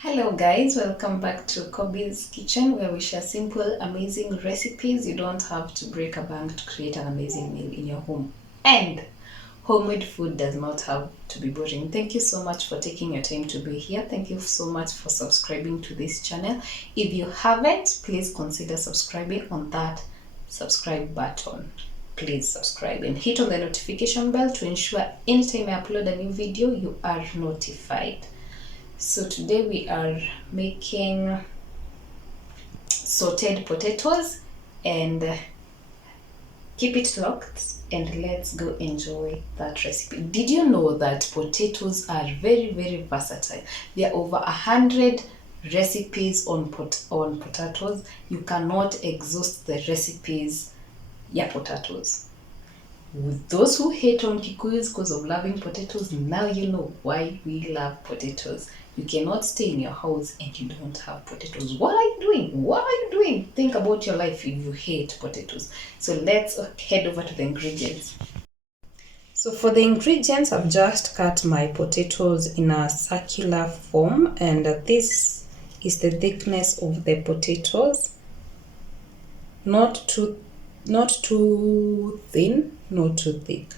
Hello guys, welcome back to Kobe's Kitchen, where we share simple, amazing recipes. You don't have to break a bank to create an amazing meal in your home. And homemade food does not have to be boring. Thank you so much for taking your time to be here. Thank you so much for subscribing to this channel. If you haven't, please consider subscribing on that subscribe button. Please subscribe and hit on the notification bell to ensure anytime I upload a new video, you are notified. So today we are making sauteed potatoes, and keep it locked and let's go enjoy that recipe. Did you know that potatoes are very versatile? There are over 100 recipes on potatoes. You cannot exhaust the recipes. Potatoes. With those who hate on Kikuyus because of loving potatoes, now you know why we love potatoes. You cannot stay in your house and you don't have potatoes. What are you doing? What are you doing? Think about your life if you hate potatoes. So let's head over to the ingredients. So for the ingredients, I've just cut my potatoes in a circular form, and this is the thickness of the potatoes. Not too thin, not too thick.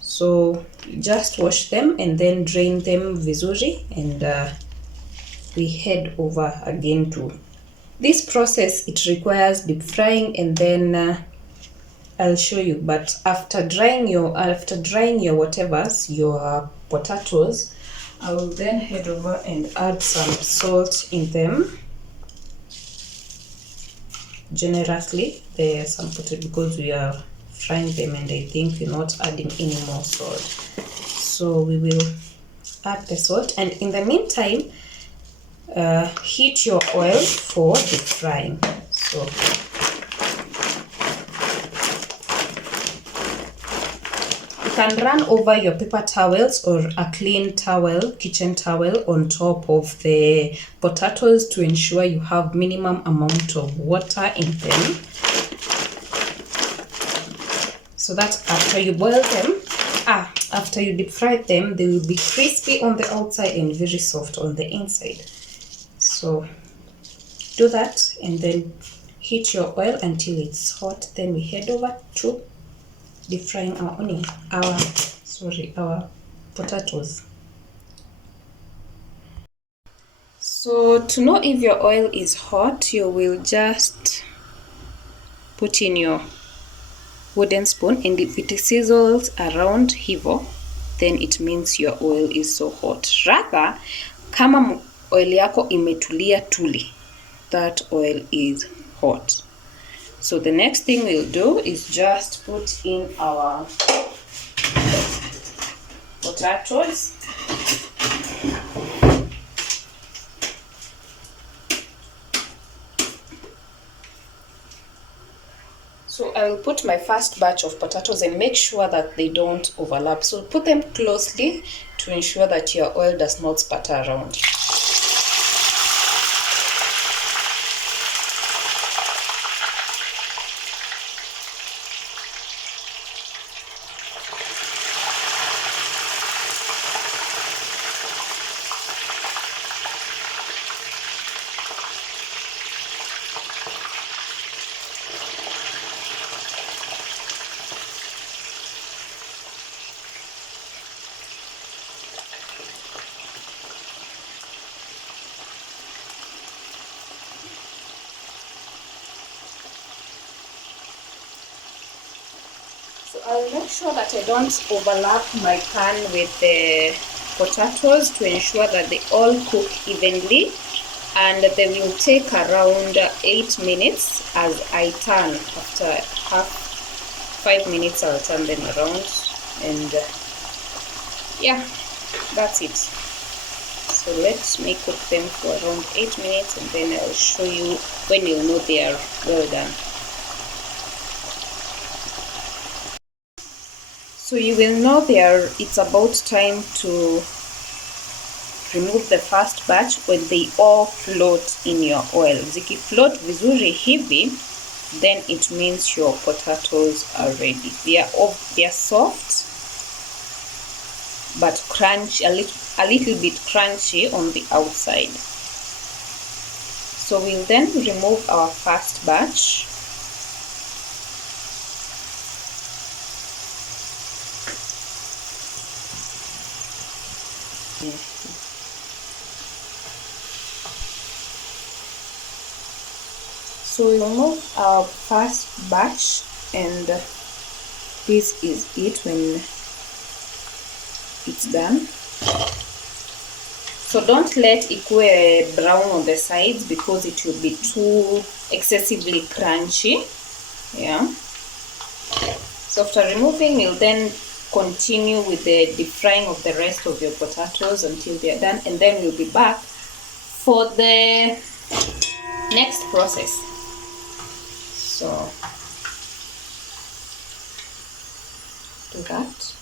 So just wash them and then drain them vizuri, and we head over again to this process. It requires deep frying, and then I'll show you. But after drying your your potatoes, I will then head over and add some salt in them generously. There's some potato because we are frying them, and I think we're not adding any more salt, so we will add the salt. And in the meantime, heat your oil for the frying. So you can run over your paper towels or a clean towel, kitchen towel, on top of the potatoes to ensure you have minimum amount of water in them, so that after you boil them, after you deep fry them, they will be crispy on the outside and very soft on the inside. So do that and then heat your oil until it's hot. Then we head over to deep frying our potatoes. So to know if your oil is hot, you will just put in your wooden spoon, and if it sizzles around hivo, then it means your oil is so hot. Rather, kama oil yako imetulia tuli, that oil is hot. So the next thing we'll do is just put in our potatoes. So I will put my first batch of potatoes and make sure that they don't overlap. So put them closely to ensure that your oil does not spatter around. So I'll make sure that I don't overlap my pan with the potatoes to ensure that they all cook evenly, and they will take around 8 minutes as I turn. After 5 minutes I'll turn them around, and that's it. So let me cook them for around 8 minutes, and then I'll show you when you'll know they are well done. So you will know it's about time to remove the first batch when they all float in your oil. Ziki float vizuri hivi, then it means your potatoes are ready. They are soft but crunchy, a little bit crunchy on the outside. So we'll then remove our first batch. So we'll remove our first batch, and this is it when it's done. So don't let it go brown on the sides because it will be too excessively crunchy. Yeah. So after removing, you'll then continue with the deep frying of the rest of your potatoes until they're done, and then we'll be back for the next process. So do that.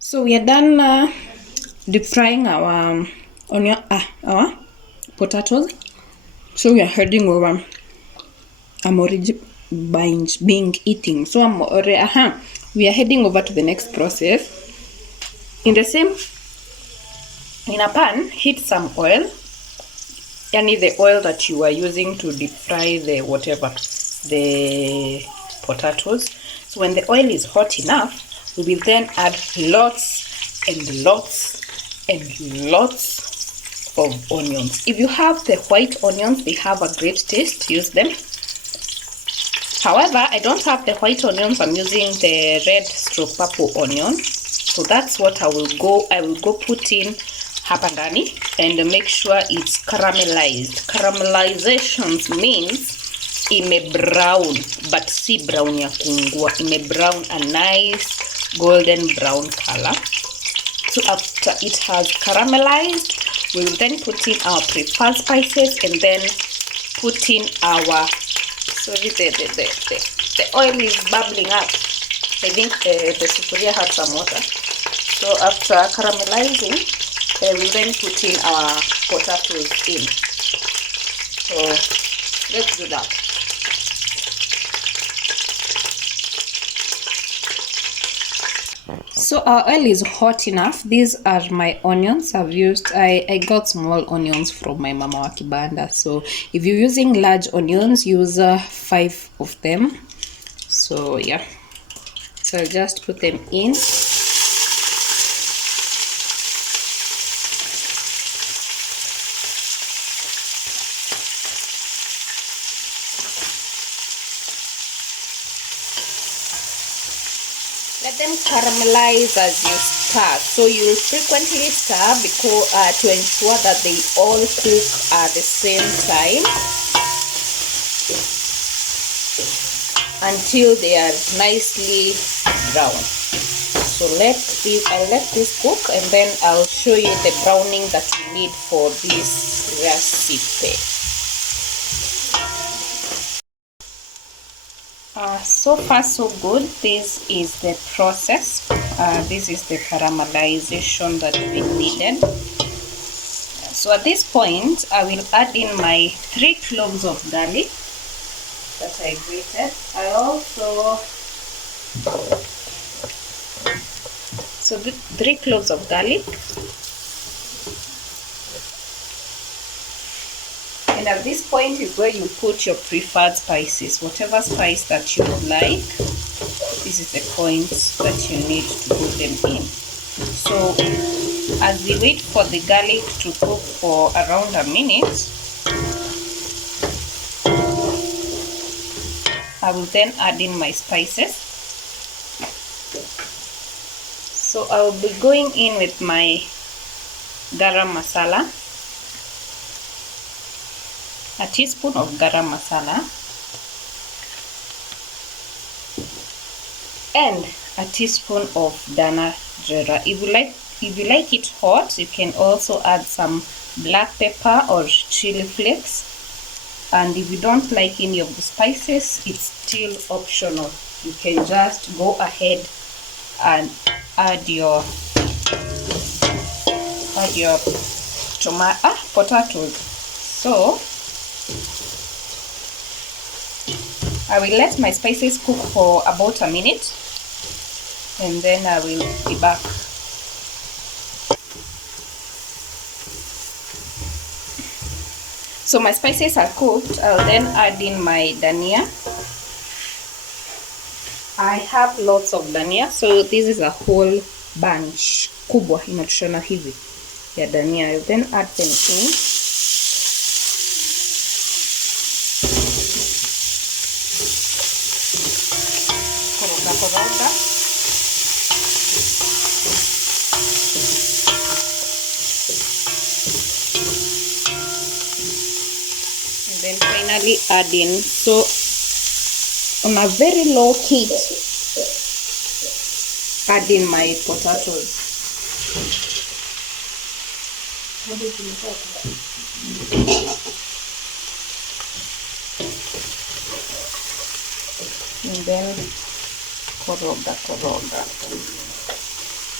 So we are done deep frying our our potatoes. So we are heading over. I'm already being eating. So I'm already we are heading over to the next process. In a pan, heat some oil. Yani the oil that you are using to deep fry the potatoes. So when the oil is hot enough, we will then add lots and lots and lots of onions. If you have the white onions, they have a great taste. Use them. However, I don't have the white onions. I'm using the red/purple onion. So that's what I will go put in hapa ndani and make sure it's caramelized. Caramelizations means ime brown, but si brown ya kuungua. Ime brown a nice golden brown color. So after it has caramelized, we will then put in our preferred spices and then put in our, sorry, the oil is bubbling up. I think the sufuria had some water. So after caramelizing, we'll then put in our potatoes in. So let's do that. So our oil is hot enough. These are my onions. I got small onions from my mama wa kibanda. So if you're using large onions, use 5 of them. So yeah. So I'll just put them in. Let them caramelize as you stir. So you will frequently stir because to ensure that they all cook at the same time until they are nicely brown. So I'll let this cook, and then I'll show you the browning that you need for this recipe. So far so good. This is the process. This is the caramelization that we needed. So at this point, I will add in my 3 cloves of garlic that I grated. I also, so 3 cloves of garlic. And at this point is where you put your preferred spices, whatever spice that you would like. This is the point that you need to put them in. So as we wait for the garlic to cook for around a minute, I will then add in my spices. So I'll be going in with my garam masala, a teaspoon of garam masala, and a teaspoon of dana jeera. If you like it hot, you can also add some black pepper or chili flakes. And if you don't like any of the spices, it's still optional. You can just go ahead and add your potatoes. So I will let my spices cook for about a minute, and then I will be back. So my spices are cooked. I'll then add in my dania. I have lots of dania, so this is a whole bunch kubwa inatoshana hivi ya dania. I'll then add them in. Koroga. And then finally add in, so on a very low heat, add in my potatoes. And then koroga.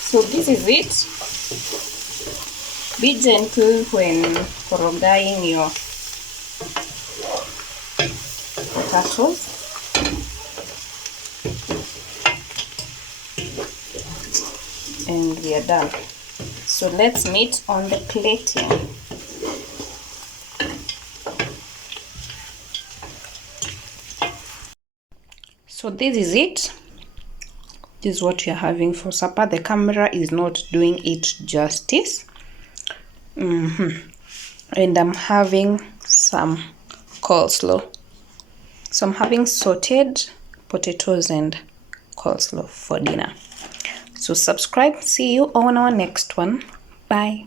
So this is it. Be gentle when korogaing your potatoes. And we are done. So let's meet on the plating. So this is it. This is what you're having for supper. The camera is not doing it justice. And I'm having some coleslaw. So I'm having sautéed potatoes and coleslaw for dinner. So subscribe. See you on our next one. Bye.